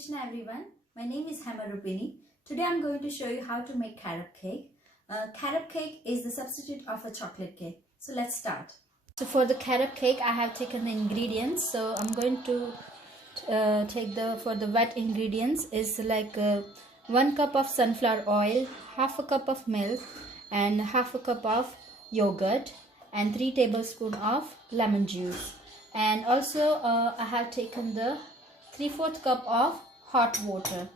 Krishna everyone. My name is Hare Krishna. Today I'm going to show you how to make carob cake. Carob cake is the substitute of a chocolate cake. So let's start. So for the carob cake I have taken the ingredients. So I'm going to for the wet ingredients is like 1 cup of sunflower oil, half a cup of milk and half a cup of yogurt and 3 tablespoons of lemon juice. And also I have taken the 3/4 cup of hot water.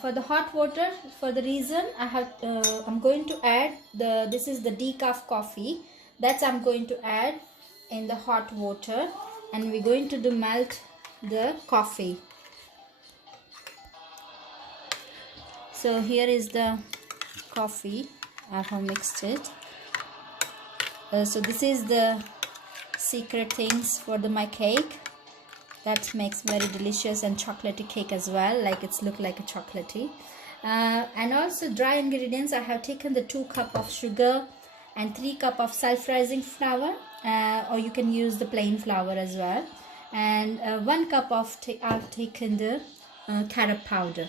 For the hot water, for the reason I'm going to add this is the decaf coffee that I'm going to add in the hot water, and we're going to melt the coffee. So here is the coffee. I have mixed it. So this is the secret things for my cake that makes very delicious and chocolatey cake as well, like it's look like a chocolatey. And also dry ingredients, I have taken the 2 cup of sugar and 3 cup of self-rising flour, or you can use the plain flour as well, and 1 cup of I've taken the carob powder.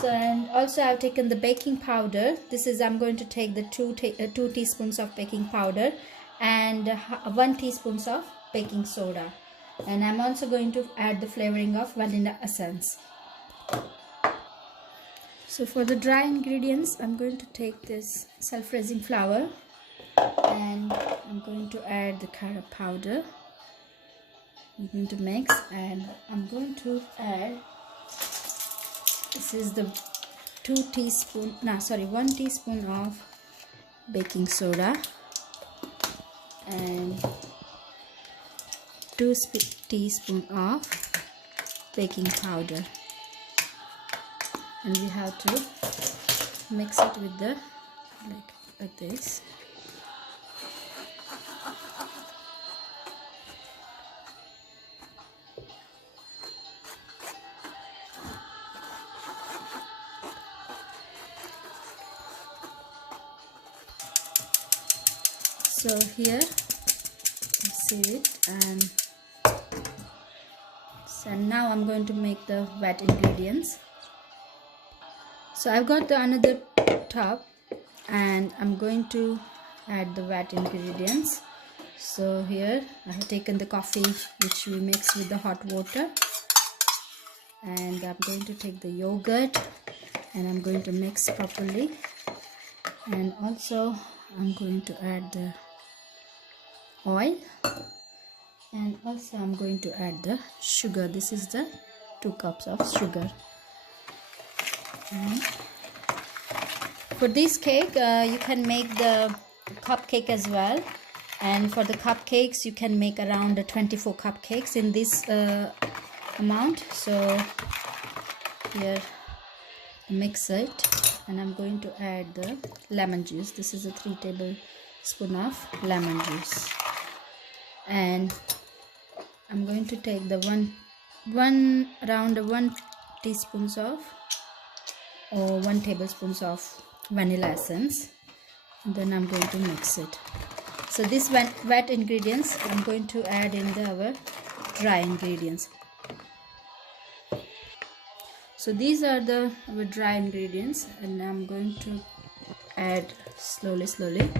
So, and also I've taken the baking powder. This is I'm going to take the 2 teaspoons of baking powder and 1 teaspoon of baking soda. And I'm also going to add the flavoring of vanilla essence. So for the dry ingredients, I'm going to take this self-raising flour and I'm going to add the carob powder. I'm going to mix, and I'm going to add, this is the 1 teaspoon of baking soda and 2 teaspoons of baking powder, and we have to mix it with the like this. So here you see it, and now I'm going to make the wet ingredients. So I've got another tub and I'm going to add the wet ingredients. So here I have taken the coffee which we mix with the hot water, and I'm going to take the yogurt and I'm going to mix properly, and also I'm going to add the oil, and also I'm going to add the sugar. This is the 2 cups of sugar. For this cake you can make the cupcake as well, and for the cupcakes you can make around 24 cupcakes in this amount. So here mix it, and I'm going to add the lemon juice. This is a 3 tablespoons of lemon juice, and I'm going to take the around 1 teaspoons of or 1 tablespoons of vanilla essence, and then I'm going to mix it. So this wet ingredients I'm going to add in our dry ingredients. So these are our dry ingredients, and I'm going to add slowly,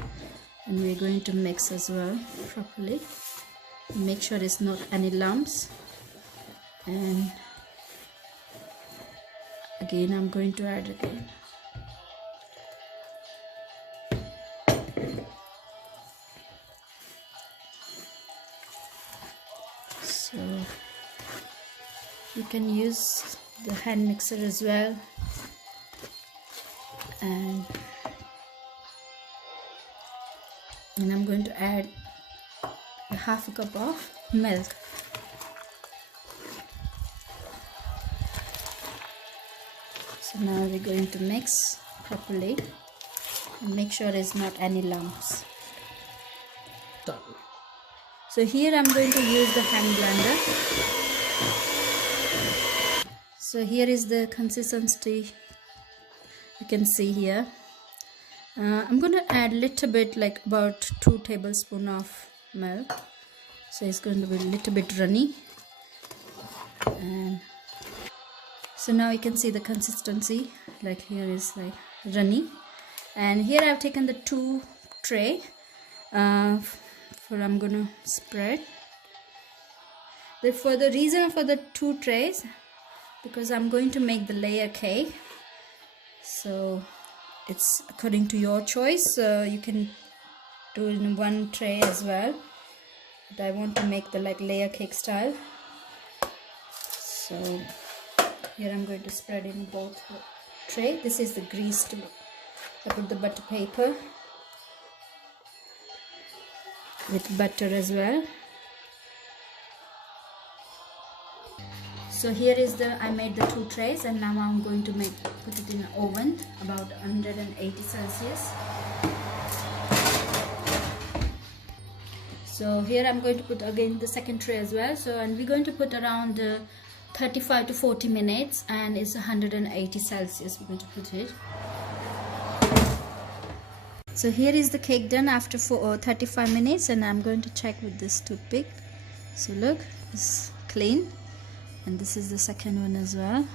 and we're going to mix as well properly. Make sure it's not any lumps, and again I'm going to add again. So you can use the hand mixer as well, and I'm going to add half a cup of milk. So now we're going to mix properly and make sure there's not any lumps. So here I'm going to use the hand blender. So here is the consistency you can see here. I'm going to add a little bit, like about 2 tablespoons of milk. So it's going to be a little bit runny, and So now you can see the consistency, like here is like runny. And here I've taken the 2 tray for I'm gonna spread. For the reason for the 2 trays, because I'm going to make the layer cake, so it's according to your choice. You can do it in 1 tray as well, but I want to make the like layer cake style. So here I'm going to spread in both tray. This is the greased, I put the butter paper with butter as well. So here is I made the 2 trays, and now I'm going to put it in an oven about 180 Celsius. So here I'm going to put again the second tray as well. So, and we're going to put around 35 to 40 minutes, and it's 180 Celsius we're going to put it. So here is the cake done after 35 minutes, and I'm going to check with this toothpick. So look, it's clean. And this is the second one as well,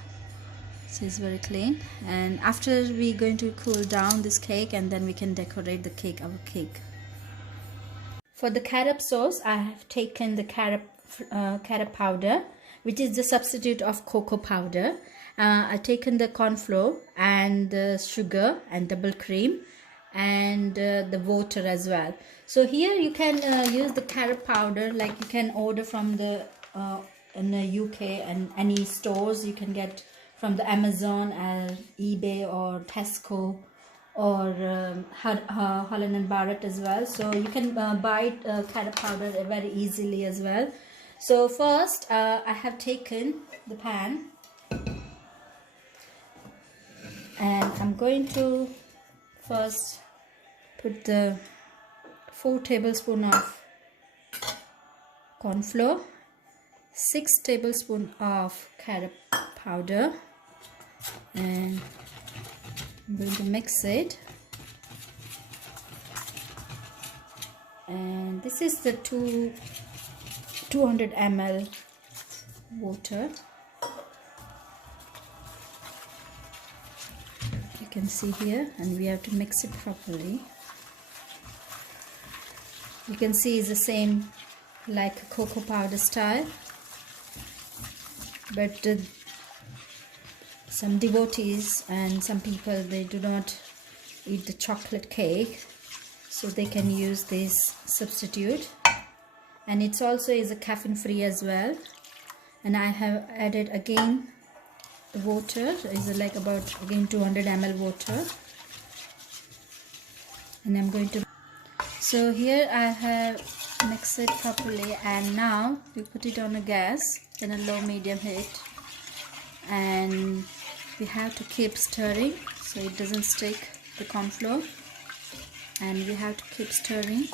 so it's very clean. And after we're going to cool down this cake, and then we can decorate the cake, our cake. For the carob sauce, I have taken the carob powder, which is the substitute of cocoa powder. I've taken the corn flour and the sugar and double cream and the water as well. So here you can use the carob powder, like you can order from the in the UK, and any stores you can get from the Amazon or eBay or Tesco or Holland & Barrett as well. So you can buy carob powder very easily as well. So first I have taken the pan, and I'm going to first put the 4 tablespoons of corn flour, 6 tablespoons of carob powder, and I'm going to mix it. And this is the 200 ml water. You can see here, and we have to mix it properly. You can see it's the same like a cocoa powder style, but some devotees and some people, they do not eat the chocolate cake, so they can use this substitute. And it's also is a caffeine free as well. And I have added again the water, is like about again 200 ml water, and I'm going to, so here I have mixed it properly, and now we put it on a gas in a low medium heat, and we have to keep stirring so it doesn't stick the corn flour, and we have to keep stirring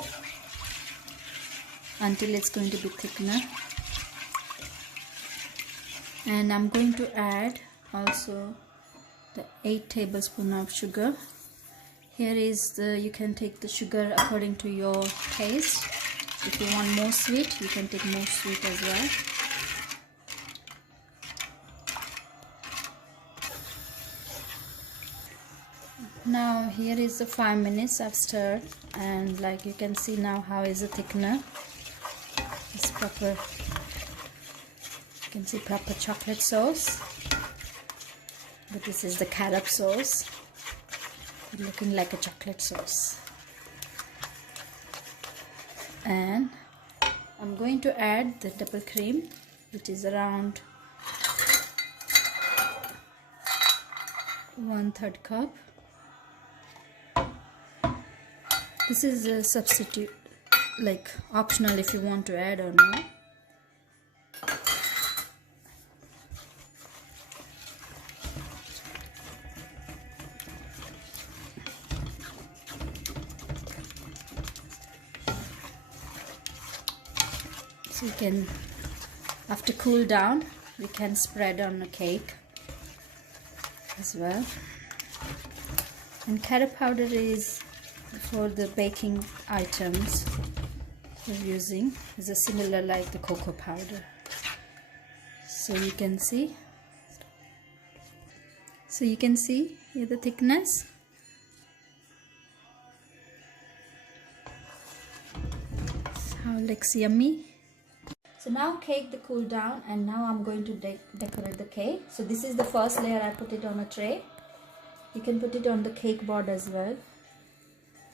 until it's going to be thickener. And I'm going to add also the 8 tablespoons of sugar. Here is the, you can take the sugar according to your taste. If you want more sweet, you can take more sweet as well. Now here is the 5 minutes I've stirred, and like you can see now how is the thickener. It's proper, you can see proper chocolate sauce, but this is the carob sauce, looking like a chocolate sauce. And I'm going to add the double cream, which is around 1/3 cup. This is a substitute, like optional if you want to add or not. So you can, after cool down, we can spread on a cake as well. And carob powder is for the baking items we're using, is a similar like the cocoa powder. So you can see So you can see here the thickness. How it looks yummy. So now cake the cool down, and now I'm going to decorate the cake. So this is the first layer. I put it on a tray. You can put it on the cake board as well.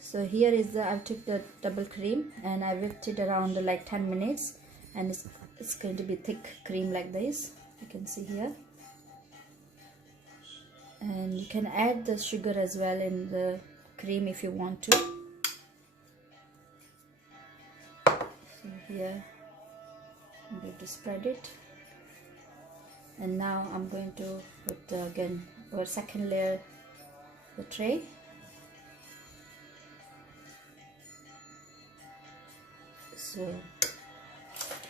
So here is I took the double cream and I whipped it around like 10 minutes, and it's going to be thick cream like this. You can see here. And you can add the sugar as well in the cream if you want to. So here I'm going to spread it, and now I'm going to put again our second layer, the tray. So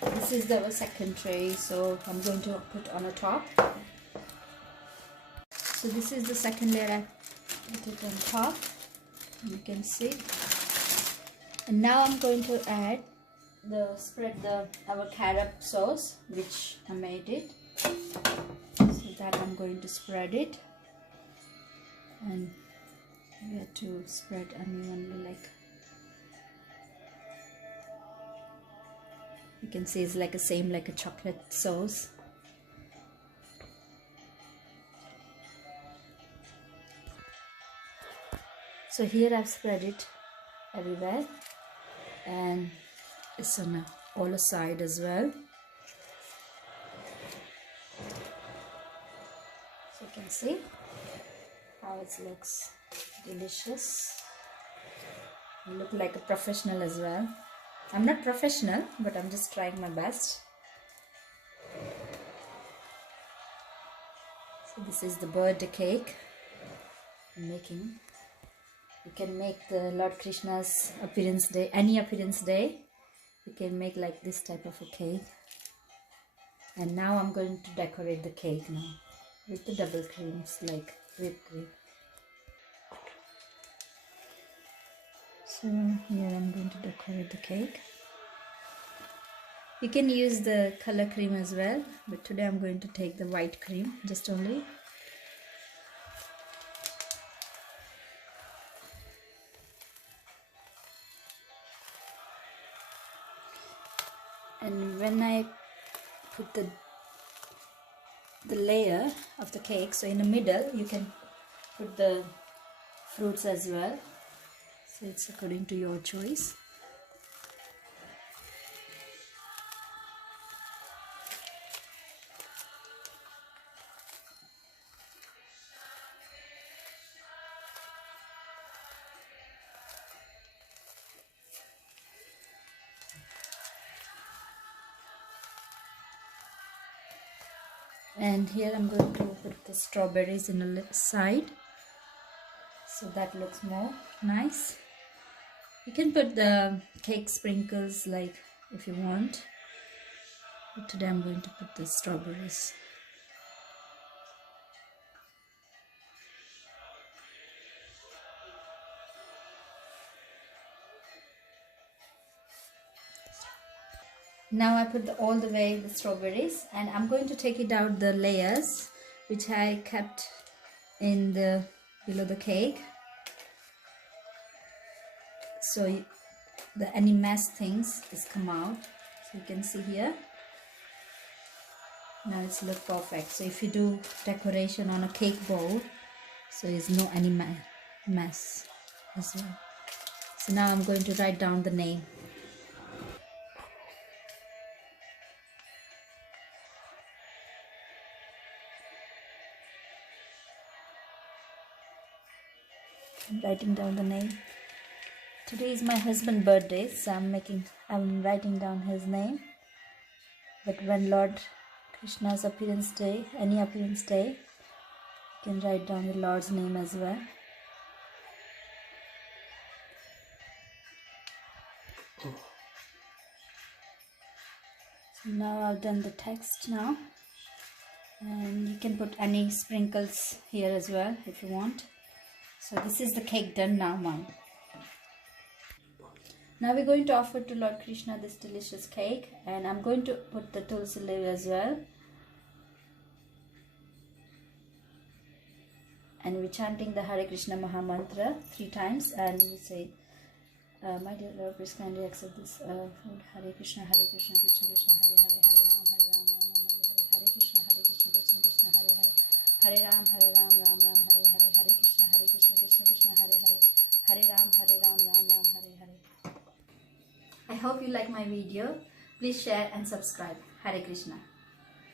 this is the second tray, so I'm going to put on the top. So this is the second layer. I put it on top, you can see. And now I'm going to add our carob sauce, which I made it. So that I'm going to spread it, and you have to spread unevenly, like you can see it's like a chocolate sauce. So here I've spread it everywhere, and it's on all sides as well. So you can see how it looks delicious. You look like a professional as well. I'm not professional, but I'm just trying my best. So this is the birthday cake I'm making. You can make the Lord Krishna's appearance day, any appearance day. You can make like this type of a cake. And now I'm going to decorate the cake now with the double creams, like whipped cream. So here I'm going to decorate the cake. You can use the color cream as well, but today I'm going to take the white cream just only. And when I put the layer of the cake, so in the middle you can put the fruits as well. So it's according to your choice. And here I'm going to put the strawberries in the side, so that looks more nice. You can put the cake sprinkles like if you want, but today I'm going to put the strawberries. Now I put all the way the strawberries, and I'm going to take it out the layers which I kept in the below the cake, so any mess things is come out. So you can see here. Now it's look perfect. So if you do decoration on a cake bowl, so there's no any mess as well. So now I'm going to write down the name. I'm writing down the name. Today is my husband's birthday, so I'm writing down his name. But when Lord Krishna's appearance day, any appearance day, you can write down the Lord's name as well. So now I've done the text now, and you can put any sprinkles here as well if you want. So this is the cake done now, mom. Now we're going to offer to Lord Krishna this delicious cake, and I'm going to put the tulsi leaf as well. and we're chanting the Hare Krishna Maha Mantra 3 times, and we say, my dear Lord, please kindly accept this food. Hare Krishna, Hare Krishna, Krishna Krishna, Hare Hare, Hare Ram, Hare Ram, Ram Ram, Hare Hare, Hare Krishna, Krishna Krishna, Hare Hare, Hare Ram, Ram Ram, Hare Hare, Hare Krishna, Krishna Krishna, Hare Hare, Hare Ram, Ram Ram, Hare Hare. I hope you like my video. Please share and subscribe. Hare Krishna.